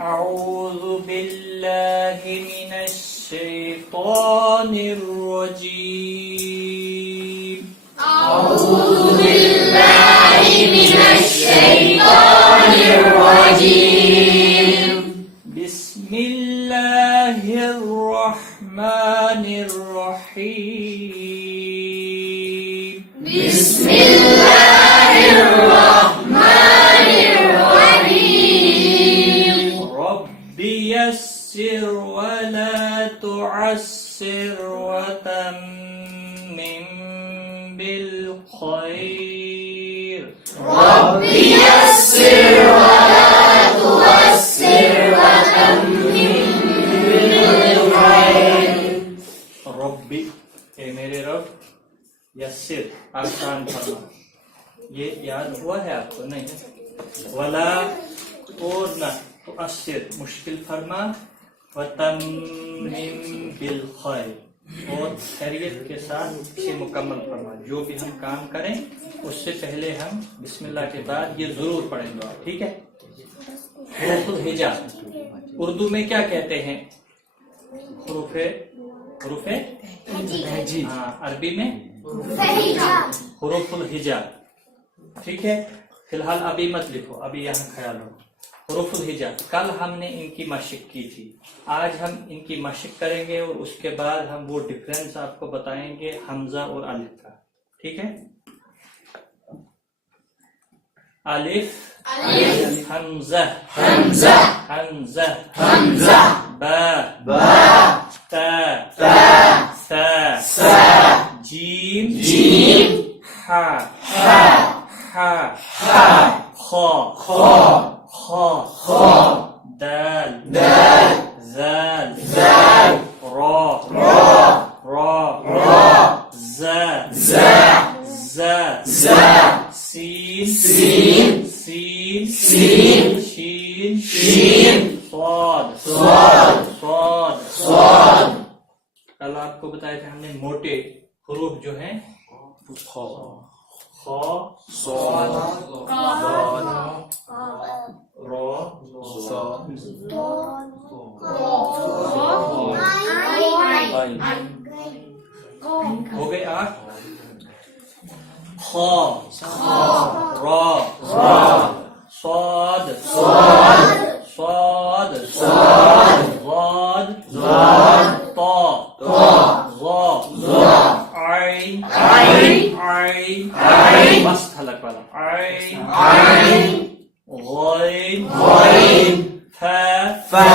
أعوذ بالله من الشيطان الرجيم أعوذ بالله من الشيطان الرجيم بسم الله الرحمن الرحيم بسم الله الرحمن الرحيم رب يسر ولا تعسر وتمم بالخير رب يسر ولا تعسر وتمم بالخير ربی اے میرے رب یسر آسان فرما. یہ یاد ہوا ہے آپ کو؟ نہیں. ولا اور نہ تؤثر مشکل فرما. وتمم بالخیر اور خیریت کے ساتھ اسے مکمل فرما. جو بھی ہم کام کریں اس سے پہلے ہم بسم اللہ کے بعد یہ ضرور پڑھیں گے. ٹھیک ہے؟ حروف الہجا اردو میں کیا کہتے ہیں؟ حروف ہاں، عربی میں حروف الہجا. ٹھیک ہے؟ فی الحال ابھی مت لکھو، ابھی یہاں خیال ہو. حروف الہجا کل ہم نے ان کی مشق کی تھی. آج ہم ان کی مشق کریں گے اور اس کے بعد ہم وہ ڈفرینس آپ کو بتائیں گے حمزہ اور الف کا. ٹھیک ہے؟ الف حمزہ حمزہ حمزہ حمزہ با با تا تا سا سا جیم جیم حا حا حا حا خا خا خا خا دال دال زال زال را را را را زا زا زا زا سین سین سین سین شین شین صاد صاد صاد صاد. کل آپ کو بتایا تھا ہم نے موٹے حروف جو ہیں خا صاد را ہو گئے 8. خا را صاد صاد صاد صاد ضاد ضاد طا طا ظا ظا عین عین عین عین مست حلق والا عین عین غین غین فا فا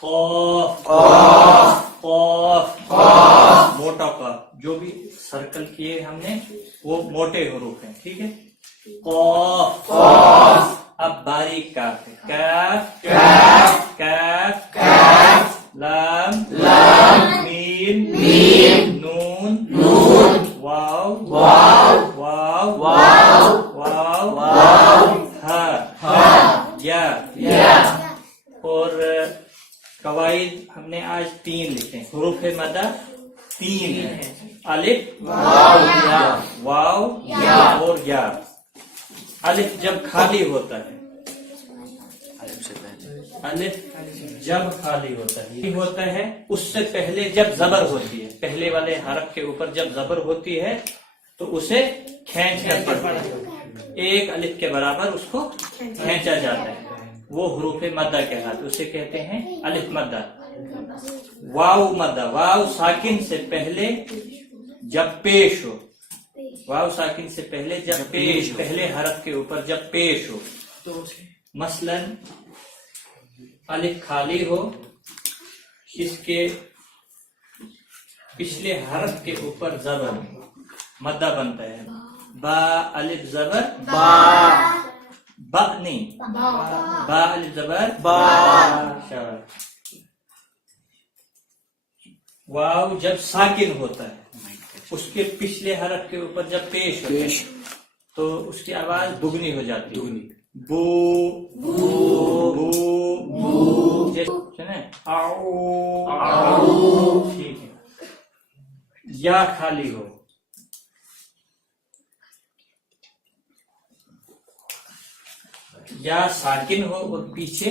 قاف قاف قاف قاف موٹا قاف. جو بھی سرکل کیے ہم نے وہ موٹے حروف ہیں. ٹھیک ہے؟ قاف قاف اب باریک کاف ہے. کاف کاف کاف کاف لام لام میم میم نون نون واو واو واو واو واو واو ہا ہا یا یا. اور قواعد ہم نے آج 3 لکھے ہیں. حروف مدہ 3 ہیں. الف واو یا واو یا اور یا. الف جب خالی ہوتا ہے، الف جب خالی ہوتا ہے یہ ہوتا ہے اس سے پہلے جب زبر ہوتی ہے، پہلے والے حرف کے اوپر جب زبر ہوتی ہے تو اسے کھینچ کر پڑھنا ہے. ایک الف کے برابر اس کو کھینچا جاتا ہے. وہ حروف مدہ کہلاتے، اسے کہتے ہیں الف مدہ. واو مدہ واو ساکن سے پہلے جب پیش ہو، واو ساکن سے پہلے جب پیش، پہلے حرف کے اوپر جب پیش ہو. مثلا الف خالی ہو، اس کے پچھلے حرف کے اوپر زبر مدہ بنتا ہے. با الف زبر با با نہیں، با الف زبر با. شاباش. واو جب ساکن ہوتا ہے اس کے پچھلے حرف کے اوپر جب پیش ہوتا ہے تو اس کی آواز دگنی ہو جاتی ہے. بو بو بو بو سنیں آؤ آؤ. ٹھیک ہے. یا خالی ہو، یا ساکن ہو اور پیچھے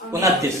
29।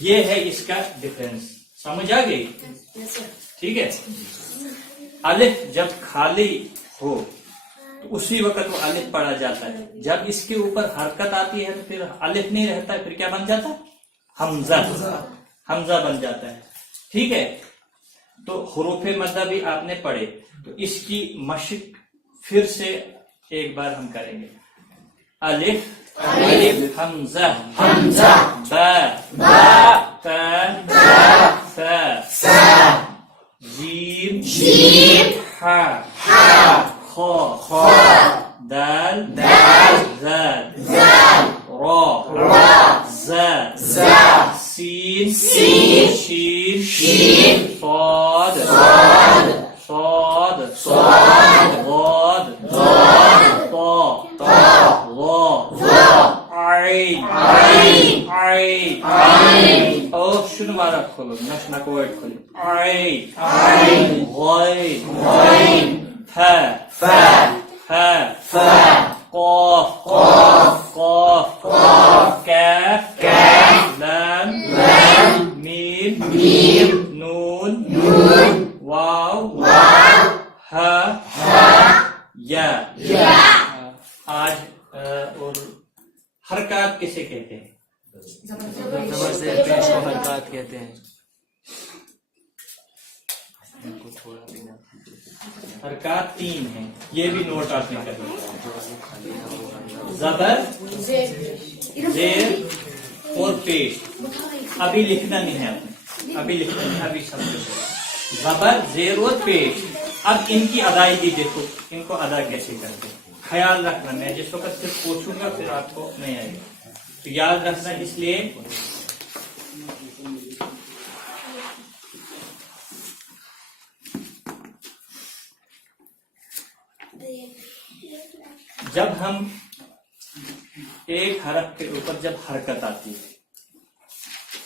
یہ ہے اس کا ڈفرینس. سمجھ آ گئی؟ ٹھیک ہے. الف جب خالی ہو تو اسی وقت وہ الف پڑھا جاتا ہے. جب اس کے اوپر حرکت آتی ہے تو پھر الف نہیں رہتا ہے, پھر کیا بن جاتا ہے؟ حمزہ. حمزہ بن جاتا ہے. ٹھیک ہے. تو حروف مدہ بھی آپ نے پڑھے, تو اس کی مشق پھر سے ایک بار ہم کریں گے. الف الف حمزہ حمزہ با با تا ثا جیم جیم حا حا خا خا دال دال زاد زاد را را زا زا سین سین شین شین صاد صاد صاد صاد ضاد ضاد طا طا ظا ظا عین عین عین عین. اور شنو مارا کھولو نشنا کوئٹ کھولو. عین عین غین غین فا فا فا فا قاف قاف قاف قاف کاف کاف لام لام میم میم نون نون واو واو ہا ہا یا یا. آج اور حرکات کسے کہتے ہیں؟ زبر سے پیش کو حرکات کہتے ہیں. حرکات 3 ہیں, یہ بھی نوٹ آپ نے کرنا. زبر زیر اور پیش. ابھی لکھنا نہیں ہے آپ نے, ابھی لکھنا نہیں, ابھی سمجھو. زبر زیر اور پیش. اب ان کی ادائیگی دیکھو, ان کو ادا کیسے کرتے ہیں. خیال رکھنا, میں جس وقت صرف پوچھوں گا پھر آپ کو نہیں آئے گا, تو یاد رکھنا. اس لیے جب ہم ایک حرف کے اوپر جب حرکت آتی ہے,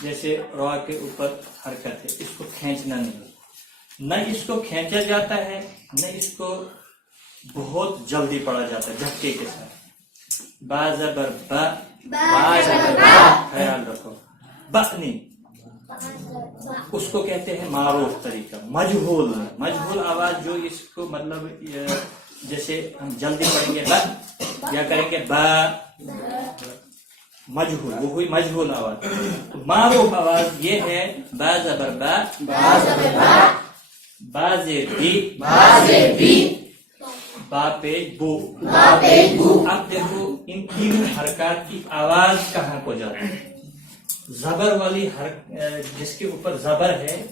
جیسے را کے اوپر حرکت ہے, اس کو کھینچنا نہیں, نہ اس کو کھینچا جاتا ہے نہ اس کو بہت جلدی پڑھا جاتا ہے جھٹکے کے ساتھ. با زبر با با زبر با, خیال رکھو. با نہیں, اس کو کہتے ہیں معروف طریقہ, مجہول. مجہول آواز جو اس کو مطلب جیسے ہم جلدی پڑھیں گے با یا کریں گے با, مجہول, وہ ہوئی مجہول آواز. معروف آواز یہ ہے با زبر با با زبر با, با زیر بی با زیر بی, با پیش بو با پیش بو. اب دیکھو ان تینوں حرکات کی آواز کہاں کو جاتی ہے. زبر والی جس کے اوپر زبر ہے,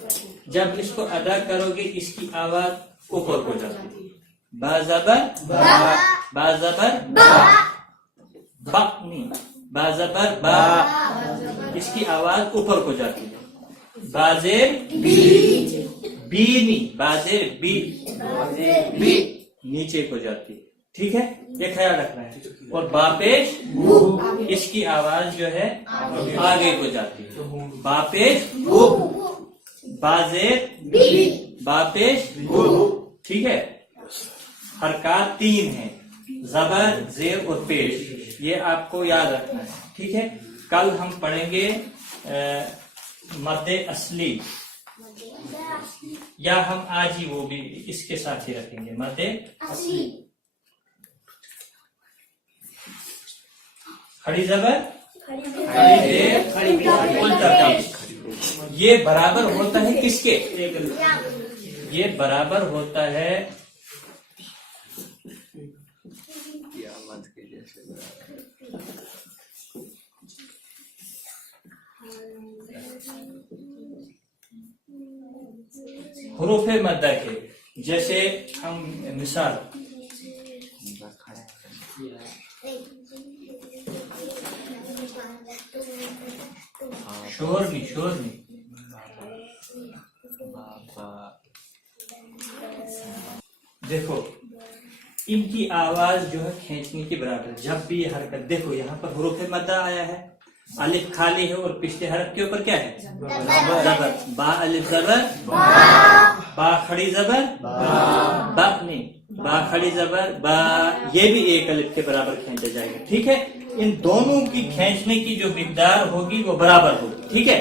جب اس کو ادا کرو گے اس کی آواز اوپر کو جاتی ہے. با زبر با با زبر با, با نہیں, با زبر با, اس کی آواز اوپر کو جاتی ہے. با زیر بی بی نہیں, با زیر بی بی نیچے کو جاتی ہے. ٹھیک ہے, یہ خیال رکھنا ہے. اور با پیش اس کی آواز جو ہے آگے کو جاتی ہے. با پیش با زیر با پیش. ٹھیک ہے. حرکات 3 ہیں, زبر زیر اور پیش, یہ آپ کو یاد رکھنا ہے. ٹھیک ہے. کل ہم پڑھیں گے مد اصلی, یا ہم آج ہی وہ بھی اس کے ساتھ ہی رکھیں گے مد اصلی. کھڑی زبر کھڑی زیر کھڑی پیش. یہ برابر ہوتا ہے کس کے؟ یہ برابر ہوتا ہے حروف مدہ کے. جیسے ہم مثال شور نہیں دیکھو ان کی آواز جو ہے کھینچنے کی برابر. جب بھی یہ حرکت دیکھو یہاں پر حروف مدہ آیا ہے, الف خالی ہے اور پچھلے حرف کے اوپر کیا ہے زبر. با الف زبر با کھڑی زبر با نہیں, با کھڑی زبر با, یہ بھی ایک الف کے برابر کھینچا جائے گا. ٹھیک ہے. ان دونوں کی کھینچنے کی جو مقدار ہوگی وہ برابر ہوگی. ٹھیک ہے.